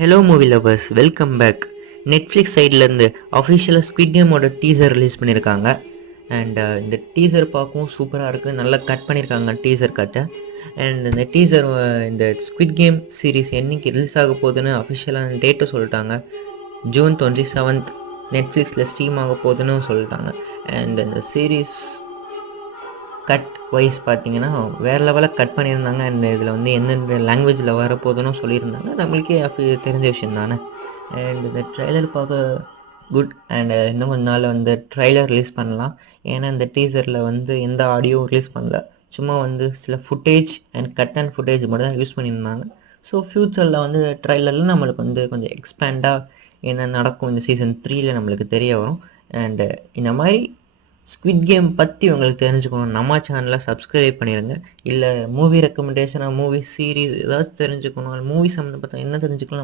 Hello movie lovers, welcome back. Netflix சைட்லேருந்து அஃபிஷியலாக squid கேமோட டீசர் ரிலீஸ் பண்ணியிருக்காங்க. அண்ட் இந்த டீசர் பார்க்கவும் சூப்பராக இருக்குது. நல்லா கட் பண்ணியிருக்காங்க டீசர் கட்டை. அண்ட் இந்த டீசர் இந்த ஸ்குவிட் கேம் சீரீஸ் என்றைக்கு ரிலீஸ் ஆக போகுதுன்னு அஃபிஷியலான டேட்டை சொல்லிட்டாங்க. ஜூன் 27th நெட்ஃப்ளிக்ஸில் ஸ்ட்ரீம் ஆக போகுதுன்னு சொல்லிட்டாங்க. அண்ட் இந்த சீரீஸ் கட் வைஸ் பார்த்தீங்கன்னா வேறு லெவலில் கட் பண்ணியிருந்தாங்க. அண்ட் இதில் வந்து எந்தெந்த லாங்குவேஜில் வரப்போகுதுன்னு சொல்லியிருந்தாங்க. நம்மளுக்கே தெரிஞ்ச விஷயம் தானே. அண்ட் இந்த ட்ரைலர் பார்க்க குட். அண்ட் இன்னும் கொஞ்ச நாள் வந்து ட்ரைலர் ரிலீஸ் பண்ணலாம். ஏன்னா இந்த டீசரில் வந்து எந்த ஆடியோவும் ரிலீஸ் பண்ணல. சும்மா வந்து சில footage and cut and footage மட்டும் தான் யூஸ் பண்ணியிருந்தாங்க. ஸோ ஃப்யூச்சரில் வந்து ட்ரைலரில் நம்மளுக்கு வந்து கொஞ்சம் எக்ஸ்பேண்டாக என்ன நடக்கும் இந்த சீசன் 3ல் நம்மளுக்கு தெரிய வரும். அண்டு இந்த மாதிரி ஸ்குவிட் கேம் பற்றி உங்களுக்கு தெரிஞ்சுக்கணும், நம்ம சேனலை சப்ஸ்கிரைப் பண்ணிடுங்க. இல்லை மூவி ரெக்கமெண்டேஷனாக மூவி சீரீஸ் ஏதாச்சும் தெரிஞ்சுக்கணும், மூவி சம்மந்தப்பட்ட என்ன தெரிஞ்சுக்கலாம்